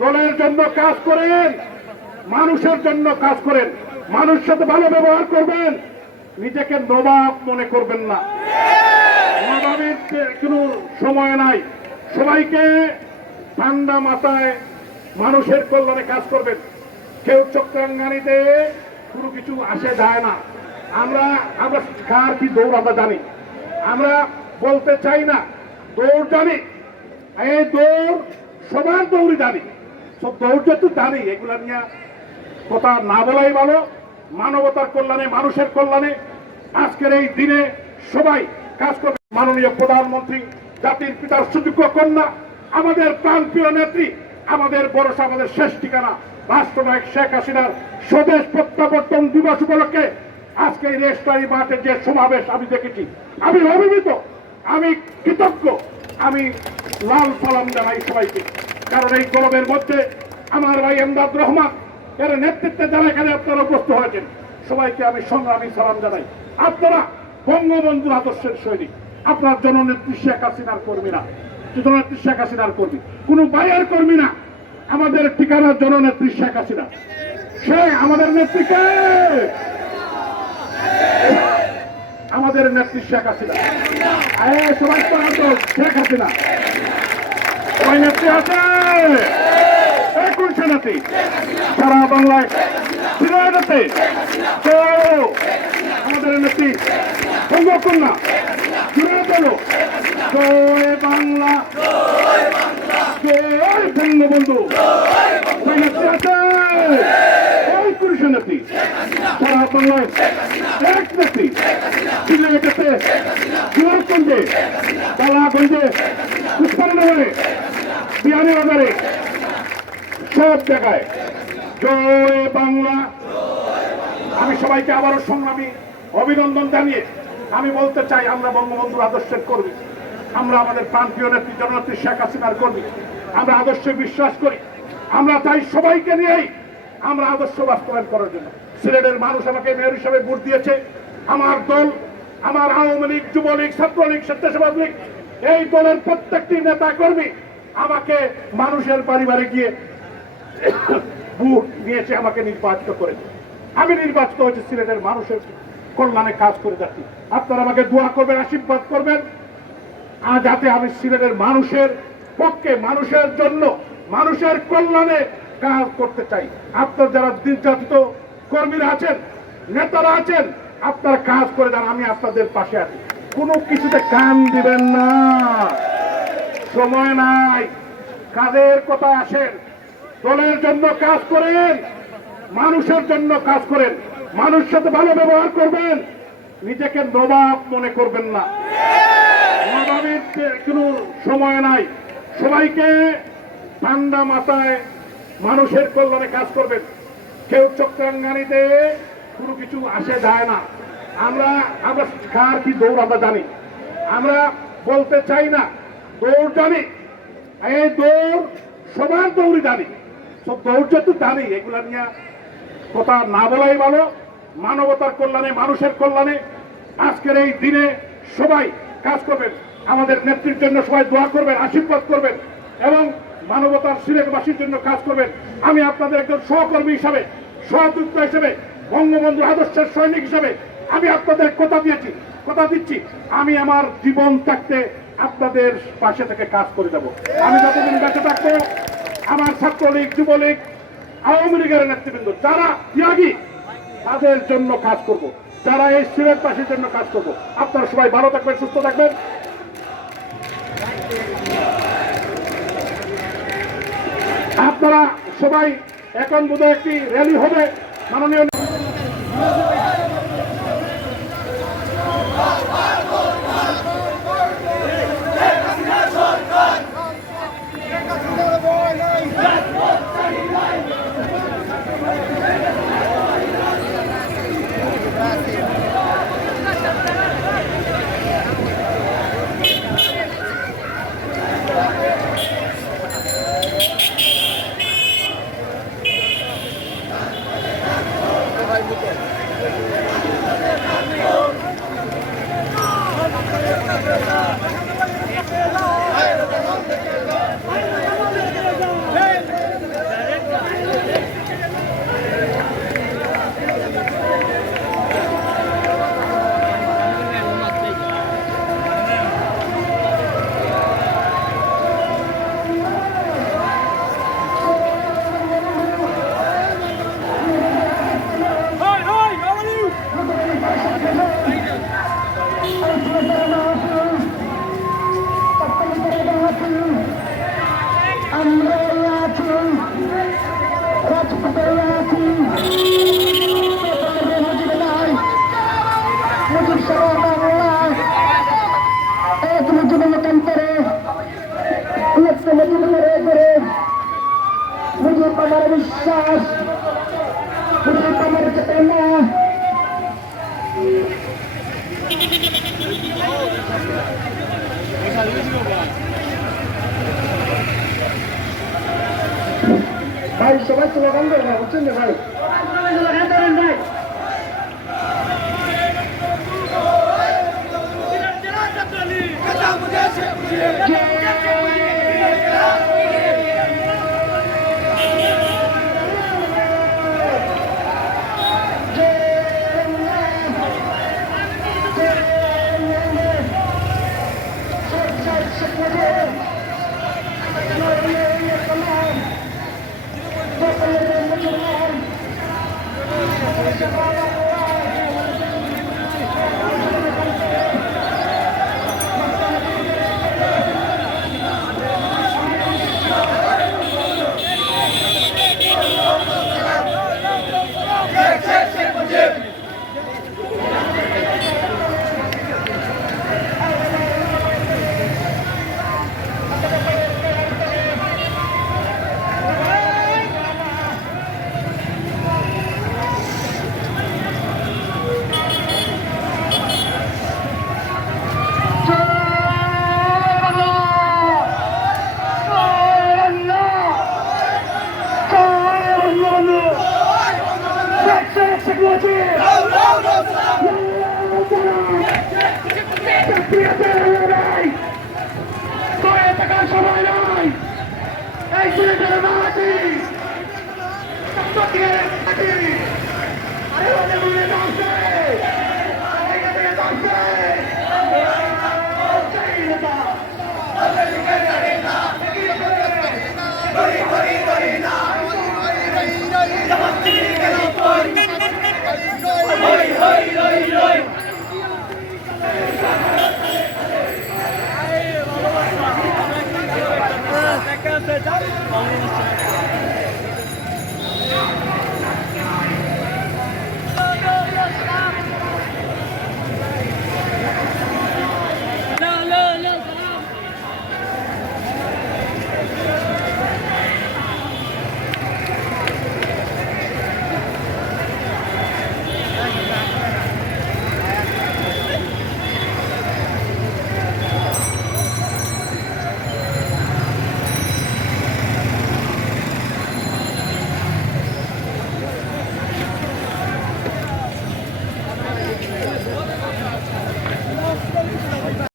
দলের জন্য কাজ করেন, মানুষের জন্য কাজ করেন, মানুষের সাথে ভালো ব্যবহার করবেন, নিজেকে নবাব মনে করবেন না। নবাবের কোনো সময় নাই। সবাইকে ঠান্ডা মাথায় মানুষের কল্যাণে কাজ করবেন। কেউ চক্রাঙ্গানিতে কোনো কিছু আসে যায় না। আমরা আমরা কার কি দৌড় আমরা জানি, আমরা বলতে চাই না, দৌড় জানি। এই দৌড় সবার দৌড়ই জানি, সব দৌড় যেহেতু জানি, এগুলা নিয়ে কথা না বলাই ভালো। মানবতার কল্যাণে, মানুষের কল্যাণে আজকের এই দিনে সবাই কাজ করবে। মাননীয় প্রধানমন্ত্রী, জাতির পিতার সুযোগ্য কন্যা, আমাদের প্রাণপ্রিয় নেত্রী, আমাদের ভরসা, আমাদের শেষ ঠিকানা রাষ্ট্রনায়ক শেখ হাসিনার স্বদেশ প্রত্যাবর্তন দিবস উপলক্ষে আজকে এই রেস্টারি মাঠে যে সমাবেশ আমি দেখেছি, আমি অভিভূত, আমি কৃতজ্ঞ, আমি লাল সালাম জানাই সবাইকে। কারণ এই গরমের মধ্যে আমার ভাই এমদাদ রহমান এর নেতৃত্বে যারা এখানে আপনারা উপস্থিত হয়েছেন, সবাইকে আমি সংগ্রামী সালাম জানাই। আপনারা বঙ্গবন্ধুর আদর্শের সৈনিক, আপনার জননেত্রী শেখ হাসিনার কর্মী না, জননেত্রী শেখ হাসিনার কর্মী, কোন বাইরের কর্মী না। আমাদের ঠিকানা জননেত্রী শেখ হাসিনা। সে আমাদের নেত্রীকে, আমাদের নেত্রী শেখ হাসিনা। সবাই শেখ হাসিনা ওই নেত্রী আছে, কোন সেনাতে সারা বাংলায় ফিরে তো আমাদের নেত্রী বঙ্গকন্যা ফিরে গেল। জয় বাংলা, জয় বঙ্গবন্ধু। ওই নেত্রী আছে, ওই পুরুষের নেত্রী সারা বাংলায় এক নেত্রী ফিরে গেছে। জোরগঞ্জে, বালাগঞ্জে, পুষ্পানগরে, বিয়ানীবাজারে, সব জায়গায় জয় বাংলা। আমি সবাইকে আবারও সংগ্রামী অভিনন্দন জানিয়ে আমি বলতে চাই, আমরা বঙ্গবন্ধুর আদর্শের কর্মী, আমরা আমাদের প্রাণপ্রিয় নেত্রী জননেত্রী শেখ হাসিনার কর্মী, আমরা আদর্শে বিশ্বাস করি। আমরা চাই সবাইকে নিয়েই আমরা আদর্শ বাস্তবায়ন করার জন্য। সিলেটের মানুষ আমাকে মেয়র হিসাবে ভোট দিয়েছে। আমার দল, আমার আওয়ামী লীগ, যুবলীগ, ছাত্রলীগ, স্বেচ্ছাসেবক লীগ, এই দলের প্রত্যেকটি নেতা কর্মী আমাকে মানুষের পরিবারে গিয়ে ভোট নিয়েছে, আমাকে নির্বাচিত করেছে। আমি নির্বাচিত হয়েছি সিলেটের মানুষের কল্যাণে কাজ করে যাচ্ছি। আপনারা আমাকে দোয়া করবেন, আশীর্বাদ করবেন, আর যাতে আমি সিলেটের মানুষের পক্ষে, মানুষের জন্য, মানুষের কল্যাণে কাজ করতে চাই। আপনার যারা নির্যাতিত কর্মীরা আছেন, নেতারা আছেন, আপনারা কাজ করে যান, আমি আপনাদের পাশে আছি। কোনো কিছুতে কান দিবেন না, সময় নাই, কাজের কথা আসেন। দলের জন্য কাজ করেন, মানুষের জন্য কাজ করেন, মানুষের সাথে ভালো ব্যবহার করবেন, নিজেকে নবাব মনে করবেন না। নবাবের কোনো সময় নাই। সবাইকে ঠান্ডা মাথায় মানুষের কল্যাণে কাজ করবেন। কেউ চক্রাঙ্গানিতে কোনো কিছু আসে যায় না। আমরা কার কি দৌড় আমরা জানি, আমরা বলতে চাই না, দৌড় জানি। এই দৌড় সবার দৌড়ই জানি, সব দৌড় যেহেতু জানি, এগুলা নিয়ে কথা না বলাই ভালো। মানবতার কল্যাণে, মানুষের কল্যাণে আজকের এই দিনে সবাই কাজ করবেন। আমাদের নেত্রীর জন্য সবাই দোয়া করবেন, আশীর্বাদ করবেন এবং মানবতার সিলেটবাসীর জন্য কাজ করবেন। আমি আপনাদের একজন সহকর্মী হিসাবে, সহযোদ্ধা হিসেবে, বঙ্গবন্ধুর আদর্শের সৈনিক হিসাবে আমি আপনাদের কথা দিয়েছি, কথা দিচ্ছি, আমি আমার জীবন থাকতে আপনাদের পাশে থেকে কাজ করে যাব। আমি যতদিন বেঁচে থাকবো আমার ছাত্রলীগ, যুবলীগ, আওয়ামী লীগের নেতৃবৃন্দ যারা ত্যাগী, তাদের জন্য কাজ করব, যারা এই সিলেটবাসীর জন্য কাজ করব। আপনারা সবাই ভালো থাকবেন, সুস্থ থাকবেন। আপনারা সবাই এখন বোধহয় একটি র্যালি হবে মাননীয় মুজিব আমার বিশ্বাস, মুজিব আমার চেতনা। ভাই সবাই স্লোগান দেবেন বুঝছেন না ভাই, স্লোগান দেবেন ভাই। সময় নাই এই ছেলেদের মাটি আরে ওদের মনে আছে